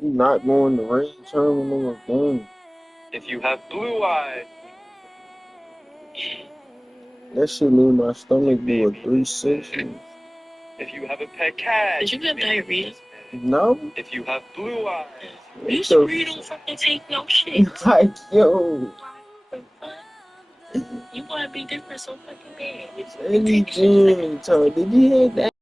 You not going to rain terminal again. If you have blue eyes, That shit made my stomach do a 360. if you have a pet cat, Did you get diarrhea? No? if you have blue eyes, You sure you don't fucking take no shit? Like, yo. You wanna be different so fucking bad. Anything, Todd. Did you hear that?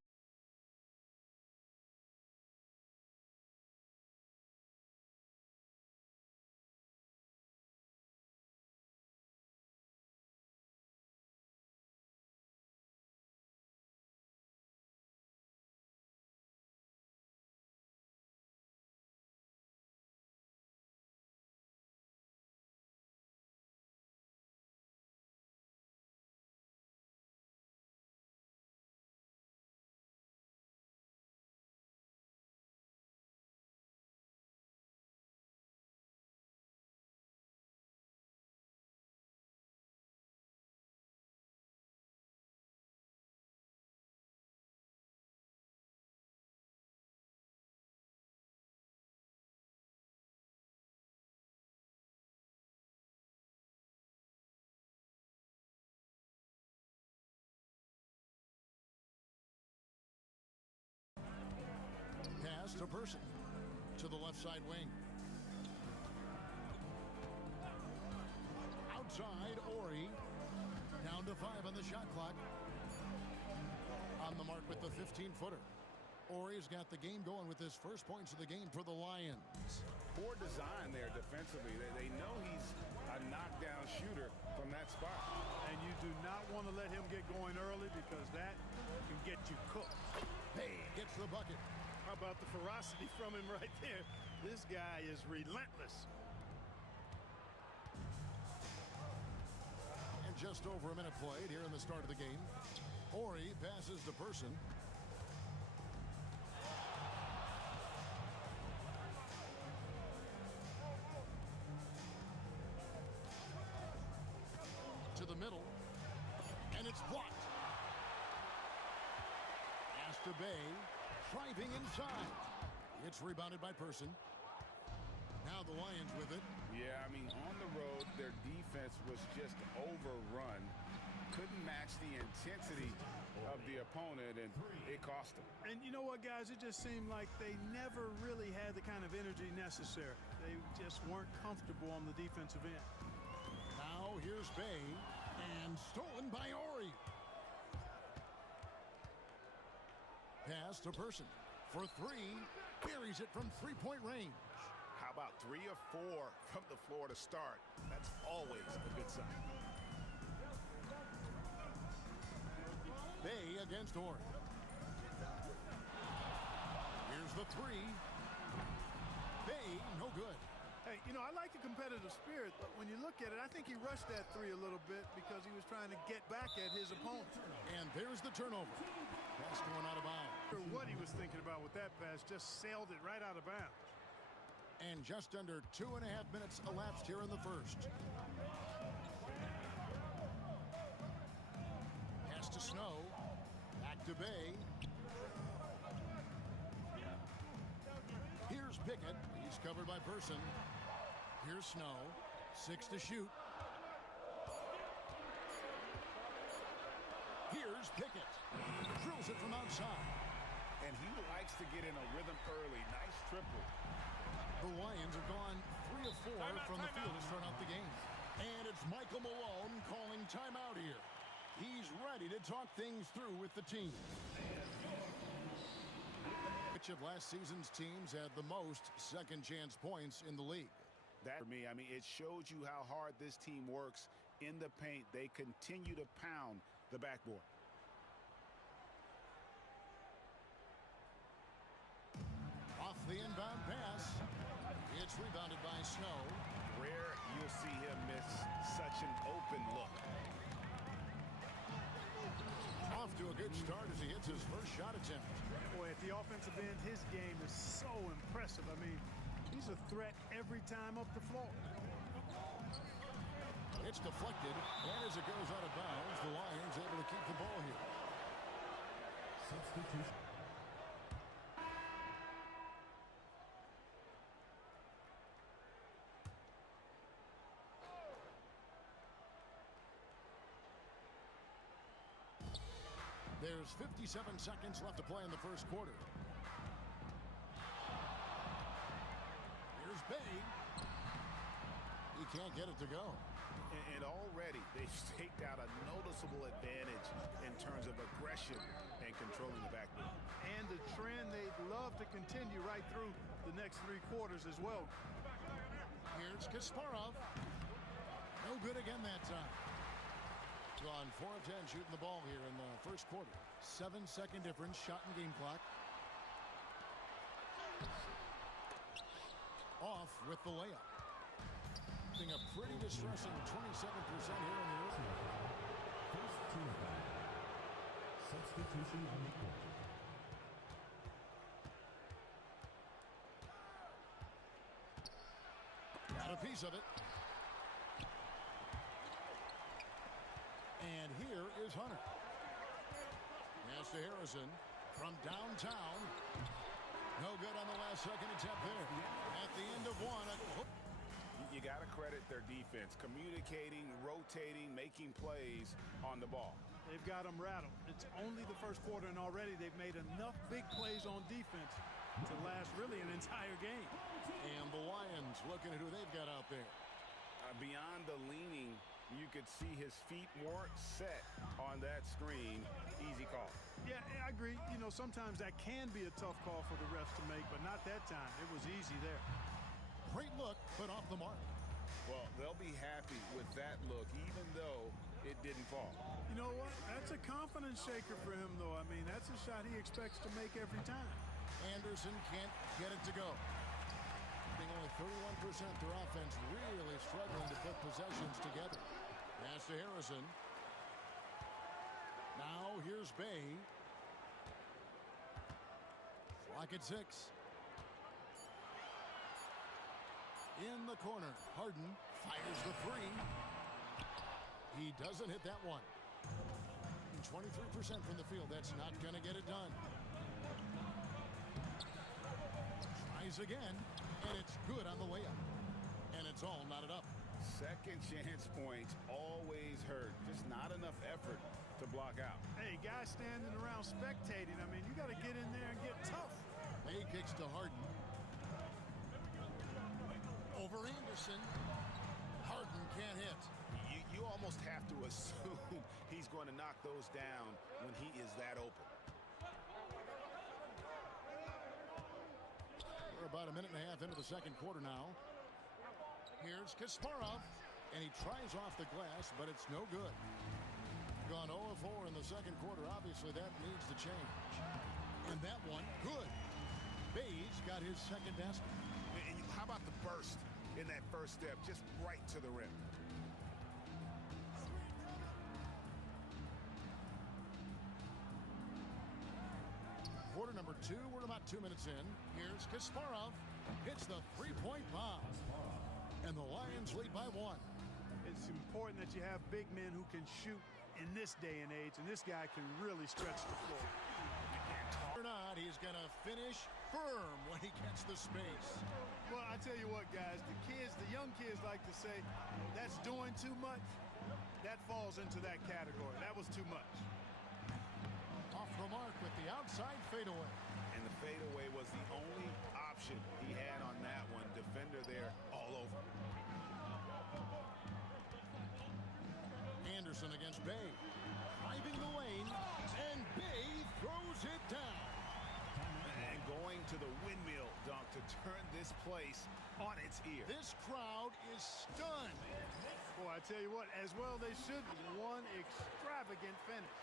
Pass to Person to the left side wing. Outside, Ori. Down to 5 on the shot clock. On the mark with the 15-footer. Ori's got the game going with his first points of the game for the Lions. Poor design there defensively. They know he's a knockdown shooter from that spot. And you do not want to let him get going early because that can get you cooked. Hey, gets the bucket. How about the ferocity from him right there? This guy is relentless. And just over a minute played here in the start of the game. Ori passes to Person. To the middle. And it's blocked. Astor Bay driving inside. It's rebounded by Person. Now the Lions with it. Yeah, I mean, on the road, their defense was just overrun. Couldn't match the intensity of the opponent, and it cost them. And you know what, guys? It just seemed like they never really had the kind of energy necessary. They just weren't comfortable on the defensive end. Now here's Bay, and stolen by Ori. Pass to Person for 3. Buries it from three-point range. How about 3 or 4 from the floor to start? That's always a good sign. Bay against Ori. Here's the 3. Bay, no good. Hey, you know, I like the competitive spirit, but when you look at it, I think he rushed that 3 a little bit because he was trying to get back at his opponent. And there's the turnover. Pass going out of bounds. What he was thinking about with that pass, just sailed it right out of bounds. And just under 2.5 minutes elapsed here in the first. Pass to Snow. Back to Bay. Here's Pickett. He's covered by Person. Here's Snow. 6 to shoot. Here's Pickett. Drills it from outside. And he likes to get in a rhythm early. Nice triple. The Lions have gone 3 of 4 from the field to start out the game. And it's Michael Malone calling timeout here. He's ready to talk things through with the team. Which of last season's teams had the most second chance points in the league? That, for me, I mean, it shows you how hard this team works in the paint. They continue to pound the backboard. Off the inbound pass. It's rebounded by Snow. Rare you'll see him miss such an open look. Off to a good start as he hits his first shot attempt. Boy, at the offensive end, his game is so impressive. I mean, he's a threat every time up the floor. It's deflected, and as it goes out of bounds, the Lions able to keep the ball here. Substitution. There's 57 seconds left to play in the first quarter. Here's Bay. He can't get it to go. And already they've staked out a noticeable advantage in terms of aggression and controlling the backboard. And the trend they'd love to continue right through the next 3 quarters as well. Here's Kasparov. No good again that time. Gone 4 of 10 shooting the ball here in the first quarter. 7-second difference, shot and game clock. Off with the layup. A pretty distressing 27% here in the early. First team foul. Substitution on the court. Got a piece of it. And here is Hunter. Pass to Harrison from downtown. No good on the last second attempt there. At the end of one. You got to credit their defense, communicating, rotating, making plays on the ball. They've got them rattled. It's only the first quarter, and already they've made enough big plays on defense to last really an entire game. And the Lions looking at who they've got out there. Beyond the leaning, you could see his feet weren't set on that screen. Easy call. Yeah, I agree. You know, sometimes that can be a tough call for the refs to make, but not that time. It was easy there. Great look, but off the mark. Well, they'll be happy with that look, even though it didn't fall. You know what? That's a confidence shaker for him, though. I mean, that's a shot he expects to make every time. Anderson can't get it to go. Being only 31%, their offense really struggling to put possessions together. Pass to Harrison. Now here's Bay. Clock at 6. In the corner, Harden fires the 3. He doesn't hit that one. 23% from the field. That's not going to get it done. Tries again, and it's good on the layup. And it's all knotted up. Second chance points always hurt. Just not enough effort to block out. Hey, guys standing around spectating. I mean, you got to get in there and get tough. Bay kicks to Harden. Over Anderson. Harden can't hit. You almost have to assume he's going to knock those down when he is that open. We're about a minute and a half into the second quarter now. Here's Kasparov, and he tries off the glass, but it's no good. Gone 0-4 in the second quarter. Obviously, that needs to change. And that one, good. Bay's got his second basket. And how about the burst in that first step, just right to the rim? Quarter number 2, we're about 2 minutes in. Here's Kasparov, hits the three-point bomb. And the Lions lead by 1. It's important that you have big men who can shoot in this day and age, and this guy can really stretch the floor. Or not, he's going to finish firm when he gets the space. Well, I tell you what, guys, the young kids like to say, that's doing too much. That falls into that category. That was too much. Off the mark with the outside fadeaway. And the fadeaway was the only option he had on that one. Defender there all over. Anderson against Bay. Driving the lane, and Bay throws it down. And going to the windmill dunk to turn this place on its ear. This crowd is stunned. Boy, I tell you what, as well they should be. One extravagant finish.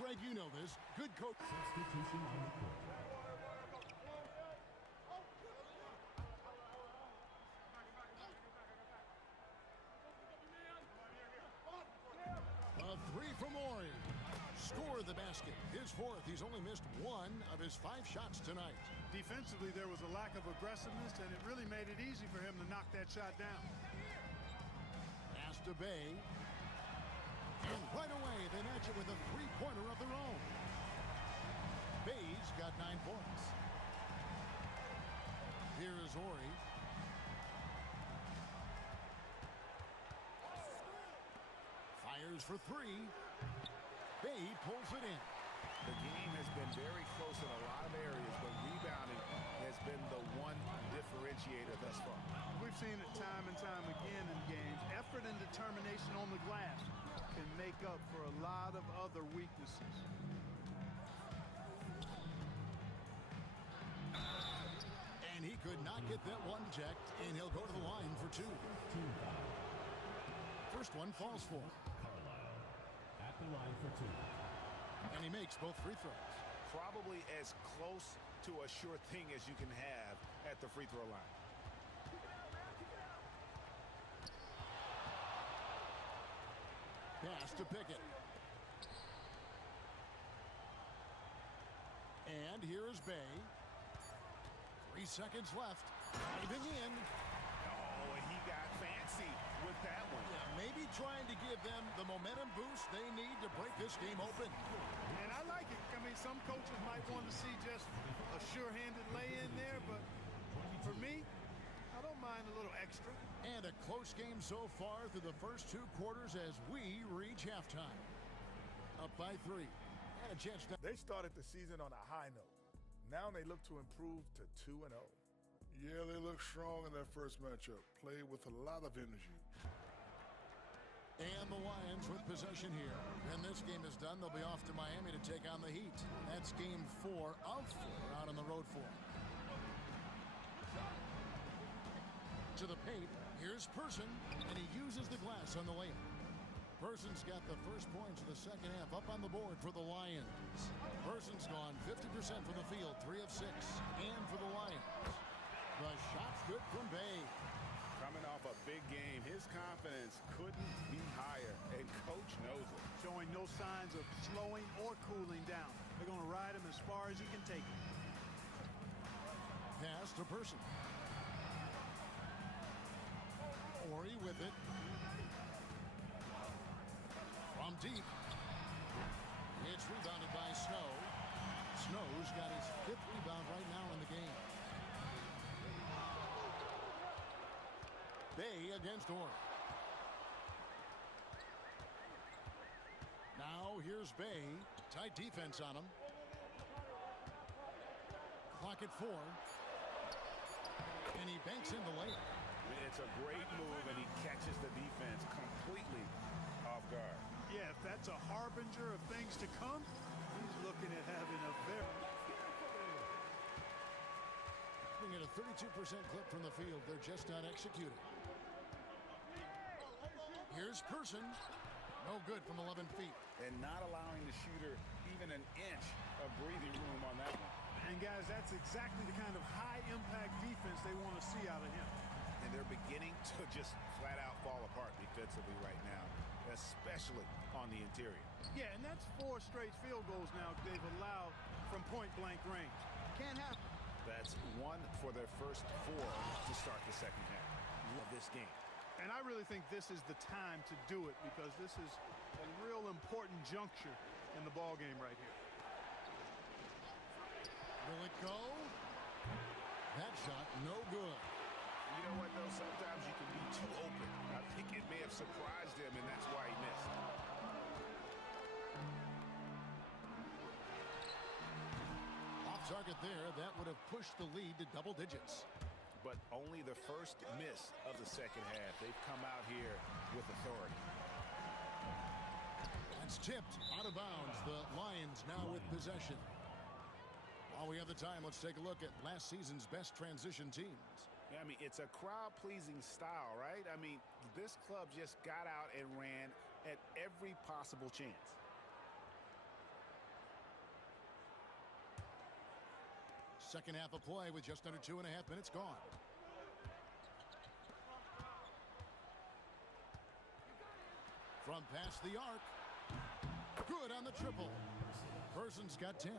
Greg, you know this. Good coach. Substitution on the court. A 3 from Ori. Score the basket. His 4th. He's only missed 1 of his 5 shots tonight. Defensively, there was a lack of aggressiveness, and it really made it easy for him to knock that shot down. Pass to Bay. And right away, they match it with a 3-pointer of their own. Bay's got 9 points. Here is Ori. Fires for 3. Bay pulls it in. The game has been very close in a lot of areas, but rebounding has been the one differentiator thus far. We've seen it time and time again in games. Effort and determination on the glass can make up for a lot of other weaknesses. And he could not get that one checked, and he'll go to the line for two. First one falls for him. Carlisle at the line for two. And he makes both free throws. Probably as close to a sure thing as you can have at the free throw line. Pass to Pickett. And here is Bay. 3 seconds left. Diving in. Oh, and he got fancy with that one. Yeah, maybe trying to give them the momentum boost they need to break this game open. And I like it. I mean, some coaches might want to see just a sure-handed lay-in there, but for me, I don't mind a little extra. And a close game so far through the first 2 quarters as we reach halftime. Up by 3. And a chance to... They started the season on a high note. Now they look to improve to 2-0. Yeah, they look strong in their first matchup. Played with a lot of energy. And the Lions with possession here. When this game is done, they'll be off to Miami to take on the Heat. That's game 4 of 4 out on the road for them. To the paint, here's Person, and he uses the glass on the layup. Person's got the first points of the second half up on the board for the Lions. Person's gone 50% from the field, 3 of 6. And for the Lions, the shot's good from Bay. Coming off a big game, his confidence couldn't be higher, and coach knows it. Showing no signs of slowing or cooling down. They're going to ride him as far as he can take it. Pass to Person. Ori with it. From deep. It's rebounded by Snow. Snow's got his 5th rebound right now in the game. Bay against Ori. Now here's Bay. Tight defense on him. Clock at 4. And he banks in the layup. It's a great move, and he catches the defense completely off guard. Yeah, if that's a harbinger of things to come, he's looking at having a very... At a 32% clip from the field. They're just not executing. Here's Person. No good from 11 feet. And not allowing the shooter even an inch of breathing room on that one. And guys, that's exactly the kind of high-impact defense they want to see out of him. And they're beginning to just flat out fall apart defensively right now, especially on the interior. Yeah, and that's 4 straight field goals now they've allowed from point-blank range. Can't happen. That's 1 for their first 4 to start the second half of this game. And I really think this is the time to do it because this is a real important juncture in the ball game right here. Will it go? That shot, no good. You know what, though? Sometimes you can be too open. I think it may have surprised him, and that's why he missed. Off target there. That would have pushed the lead to double digits. But only the first miss of the second half. They've come out here with authority. That's tipped out of bounds. The Lions now with possession. While we have the time, let's take a look at last season's best transition teams. Yeah, I mean, it's a crowd-pleasing style, right? I mean, this club just got out and ran at every possible chance. Second half of play with just under 2.5 minutes gone. From past the arc. Good on the triple. Person's got 10.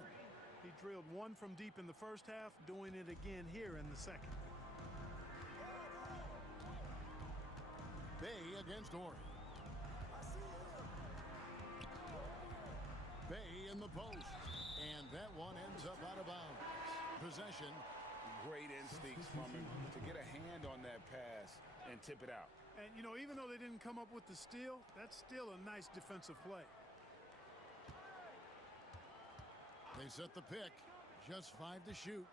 He drilled 1 from deep in the first half, doing it again here in the second. Bay against Ori. Bay in the post. And that one ends up out of bounds. Possession. Great instincts from him to get a hand on that pass and tip it out. And, you know, even though they didn't come up with the steal, that's still a nice defensive play. They set the pick. Just 5 to shoot.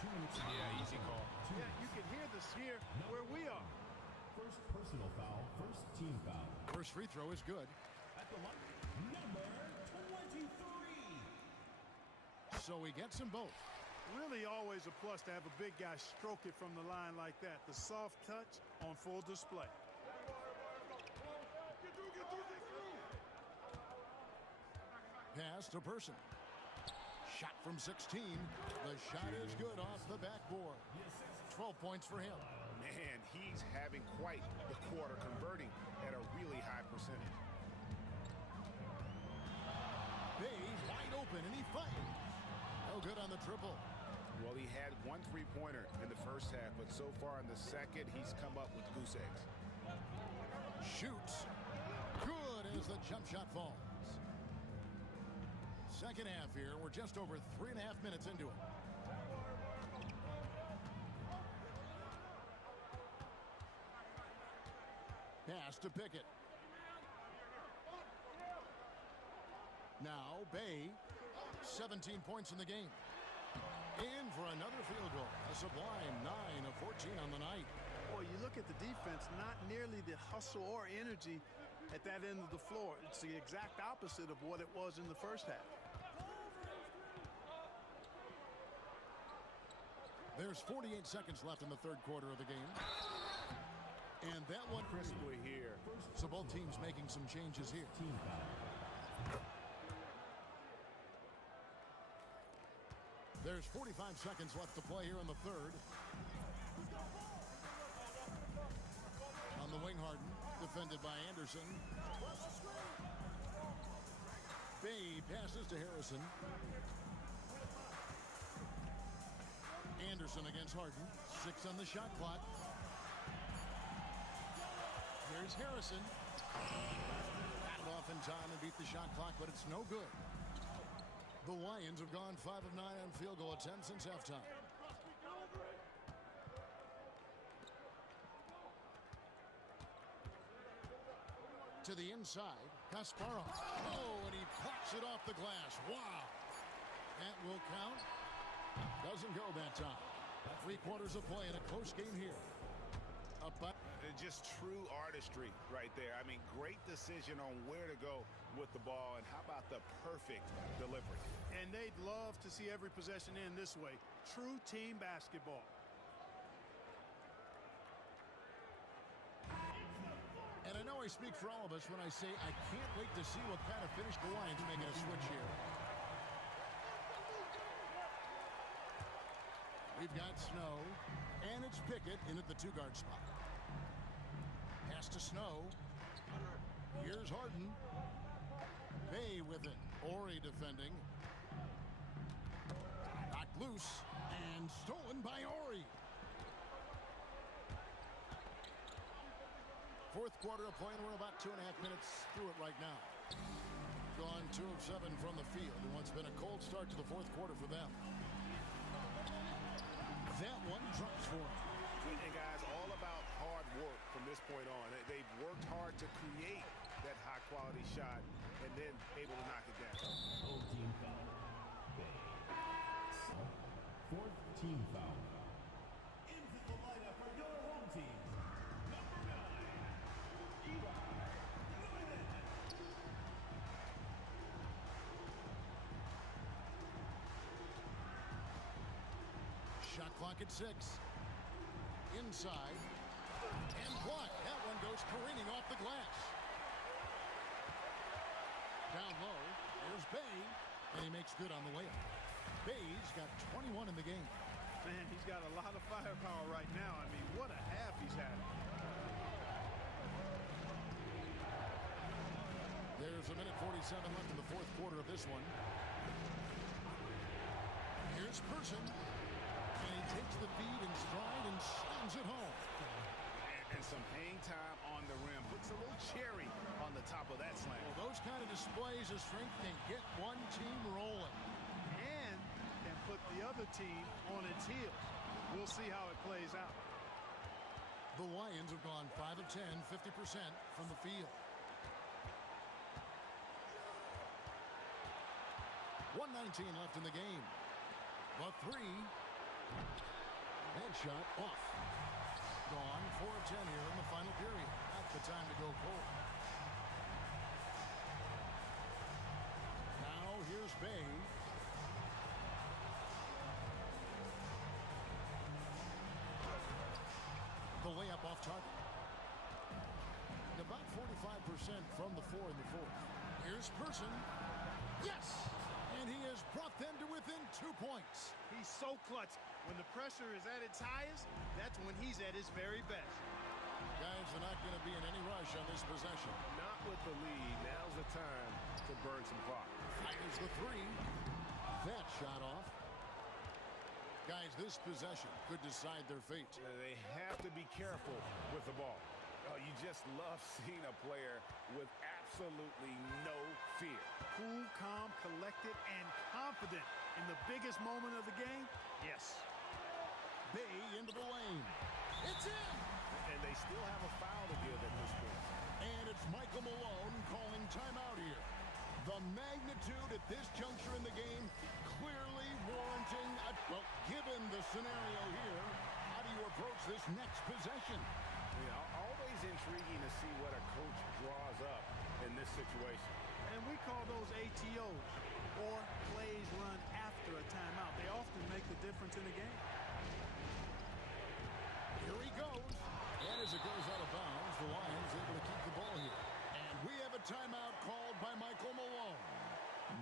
2 minutes. Yeah, easy call. Yeah, you can hear this here where we are. First personal foul, first team foul. First free throw is good. At the line, number 23. So he gets them both. Really always a plus to have a big guy stroke it from the line like that. The soft touch on full display. Pass to Person. Shot from 16. The shot is good off the backboard. 12 points for him. Man, he's having quite the quarter, converting at a really high percentage. Bay wide open, and he fires. No good on the triple. Well, he had 1 3-pointer in the first half, but so far in the second, he's come up with goose eggs. Shoots. Good as the jump shot falls. Second half here. We're just over 3.5 minutes into it. Pass to Pickett. Now Bay, 17 points in the game. In for another field goal. A sublime 9 of 14 on the night. Boy, you look at the defense, not nearly the hustle or energy at that end of the floor. It's the exact opposite of what it was in the first half. There's 48 seconds left in the third quarter of the game. And that one Crisply here. So both teams making some changes here. Team foul. There's 45 seconds left to play here in the third. On the wing, Harden, defended by Anderson. Bay passes to Harrison. Anderson against Harden. 6 on the shot clock. Here's Harrison. Got it off in time and beat the shot clock, but it's no good. The Lions have gone 5 of 9 on field goal attempts since halftime. To the inside, Kasparov. Oh, and he plucks it off the glass. Wow. That will count. Doesn't go that time. 3 quarters of play in a close game here. Just true artistry right there. I mean, great decision on where to go with the ball, and how about the perfect delivery? And they'd love to see every possession end this way. True team basketball. And I know I speak for all of us when I say I can't wait to see what kind of finish the Lions making a switch here. We've got Snow, and it's Pickett in at the 2-guard spot. Pass to Snow. Here's Harden. Bay with it. Ori defending. Knocked loose and stolen by Ori. Fourth quarter of play, and we're about 2.5 minutes through it right now. Gone 2 of 7 from the field in what's been a cold start to the fourth quarter for them. That one drops for him. And guys, all about hard work from this point on. They've worked hard to create that high-quality shot and then able to knock it down. Full team foul. Fourth team foul. Into the lineup for your home team. Number 9, Eli. Shot clock at 6. Inside. And blocked. That one goes careening off the glass. Down low. There's Bay. And he makes good on the layup. Bay's got 21 in the game. Man, he's got a lot of firepower right now. I mean, what a half he's had. There's a minute 47 left in the fourth quarter of this one. Here's Person. And he takes the feed in stride and slams it home. And some hang time on the rim. Puts a little cherry on the top of that slam. Well, those kind of displays of strength can get one team rolling. And can put the other team on its heels. We'll see how it plays out. The Lions have gone 5 of 10, 50% from the field. 1:19 left in the game. The three. Headshot off. Gone. 4 of 10 here in the final period. Not the time to go cold. Now here's Bay. The layup off target. About 45% from the 4 in the fourth. Here's Person. Yes! And he has brought them to within 2 points. He's so clutch. When the pressure is at its highest, that's when he's at his very best. Guys are not going to be in any rush on this possession. Not with the lead. Now's the time to burn some clock. Fires the three. That shot off. Guys, this possession could decide their fate. They have to be careful with the ball. You just love seeing a player with absolutely no fear. Cool, calm, collected, and confident in the biggest moment of the game. Yes. Bay into the lane. It's in! And they still have a foul to give at this point. And it's Michael Malone calling timeout here. The magnitude at this juncture in the game clearly warranting well, given the scenario here, how do you approach this next possession? Always intriguing to see what a coach draws up in this situation. And we call those ATOs, or plays run after a timeout. They often make the difference in the game. Here he goes. And as it goes out of bounds, the Lions able to keep the ball here. And we have a timeout called by Michael Malone.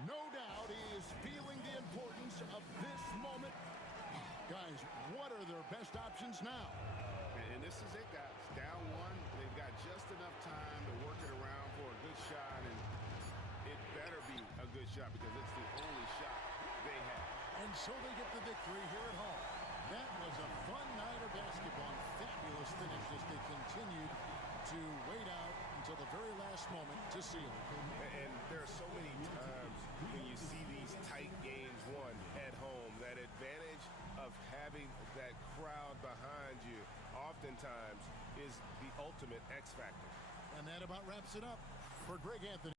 No doubt he is feeling the importance of this moment. Guys, what are their best options now? And this is it, guys. Down one, they've got just enough time to work it around for a good shot, and it better be a good shot because it's the only shot they have. And so they get the victory here at home. That was a fun night of basketball. Fabulous finish as they continued to wait out until the very last moment to seal it. And there are so many times when you see these tight games won at home, that advantage of having that crowd behind you oftentimes is the ultimate X factor. And that about wraps it up for Greg Anthony.